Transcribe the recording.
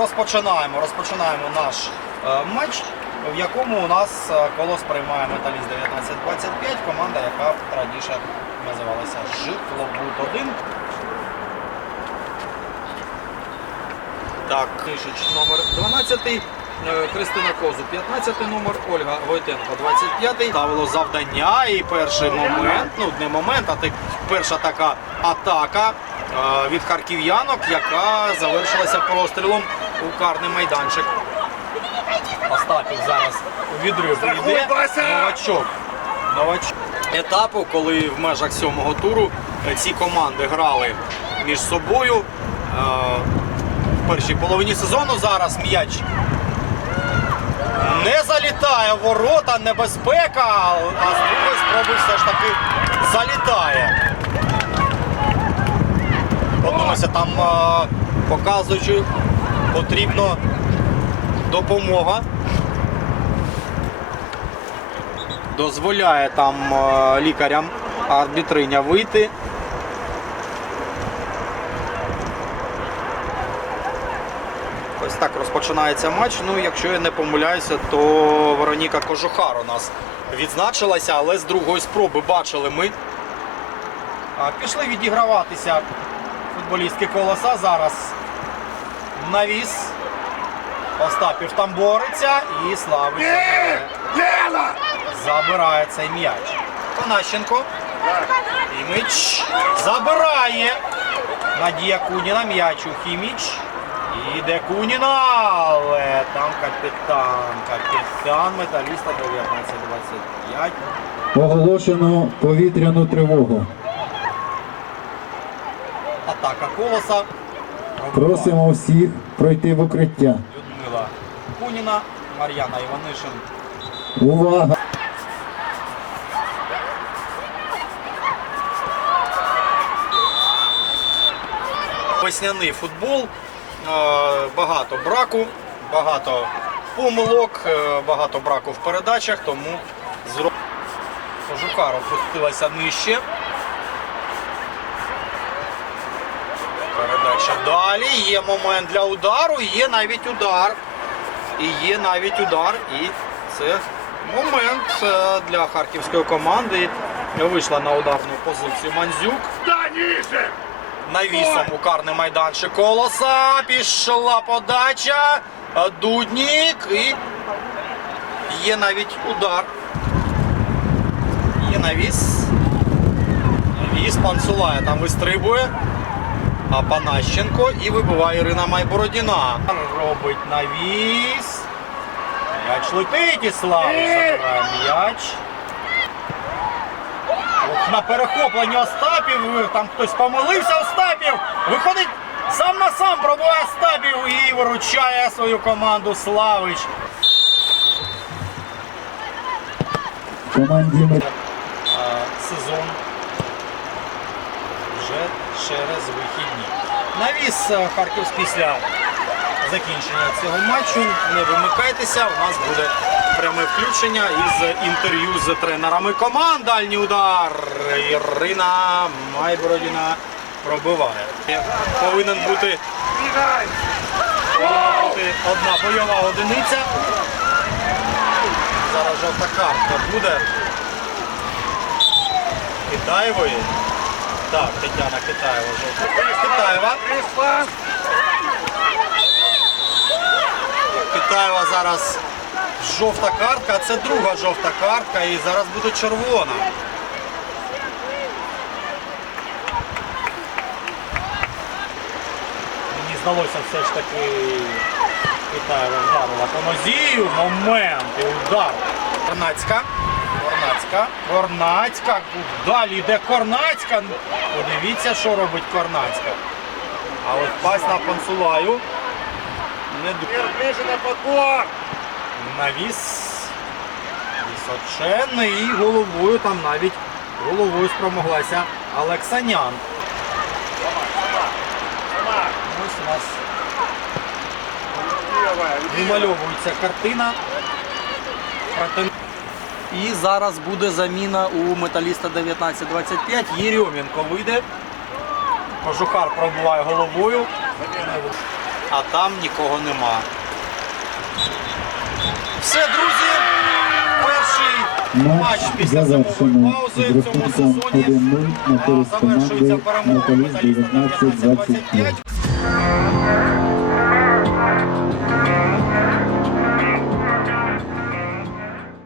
розпочинаємо, розпочинаємо наш е, матч, в якому у нас е, колос приймає металіст 1925, команда, яка раніше називалася Житлобут 1. Так, Кишич номер 12, е, Христина Козу 15 номер, Ольга Войтенко 25. Ставило завдання і перший момент, ну не момент, а перша така атака е, від харків'янок, яка завершилася прострілом у карний майданчик. Остапів зараз у відрив йде. Новачок. Новачок. Етапу, коли в межах сьомого туру ці команди грали між собою. Е, в першій половині сезону зараз м'яч не залітає в ворота, небезпека, а з другої спроби все ж таки залітає. Подумайся, там е, показуючи, потрібно допомога. Дозволяє там е, лікарям арбітриня вийти. Ось так розпочинається матч. Ну, якщо я не помиляюся, то Вероніка Кожухар у нас відзначилася, але з другої спроби бачили ми. Пішли відіграватися футболістки колоса. Зараз навіс. Остапів там бореться і Славич забирає, цей м'яч. Панащенко. І м'яч забирає. Надія Куніна, м'яч у Хіміч. Іде Куніна, але там капітан. Капітан металіста 1925. Оголошено повітряну тривогу. Атака колоса. Просимо всіх пройти в укриття. Людмила Куніна, Мар'яна Іванишин. Увага! Весняний футбол, е, багато браку, багато помилок, е, багато браку в передачах, тому зро... Жукар опустилася нижче. Передача далі. Є момент для удару, є навіть удар. І є навіть удар. І це момент е, для харківської команди. Вийшла на ударну позицію Манзюк. Навісом у карний майданчик колоса. Пішла подача. Дуднік. І є навіть удар. Є навіс. Навіс Панцулая там вистрибує. Панащенко і вибиває Ірина Майбородіна. Робить навіс. М'яч летить і Слава забирає м'яч. На перехопленні Остапів. Там хтось помилився Остапів. Виходить сам на сам пробуває Остапів і виручає свою команду Славич. Команді через вихідні. Навіс е, Харків після закінчення цього матчу. Не вимикайтеся, у нас буде пряме включення із інтерв'ю з тренерами команд. Дальній удар. Ірина Майбородіна пробиває. Повинен бути, одна бойова одиниця. Зараз жовта картка буде. Китаєвої. Так, Тетяна Китаєва жовта. Китаєва. Китаєва зараз жовта картка, а це друга жовта картка і зараз буде червона. Мені здалося все ж таки Китаєва вдарила по. Момент і удар. Корнацька. Корнацька. Корнацька. Далі йде Корнацька. Подивіться, що робить Корнацька. А от пасть на Пансулаю. Не на навіс височенний і головою там навіть головою спромоглася Олексанян. Ось у нас вимальовується картина. І зараз буде заміна у металіста 1925. Єрьомінко вийде. Кожухар пробуває головою. а там нікого нема. Все, друзі, перший матч після зимової паузи в цьому сезоні. 1-0 на А, користь Завершується перемога металіст металіста на 19-25. 19-25.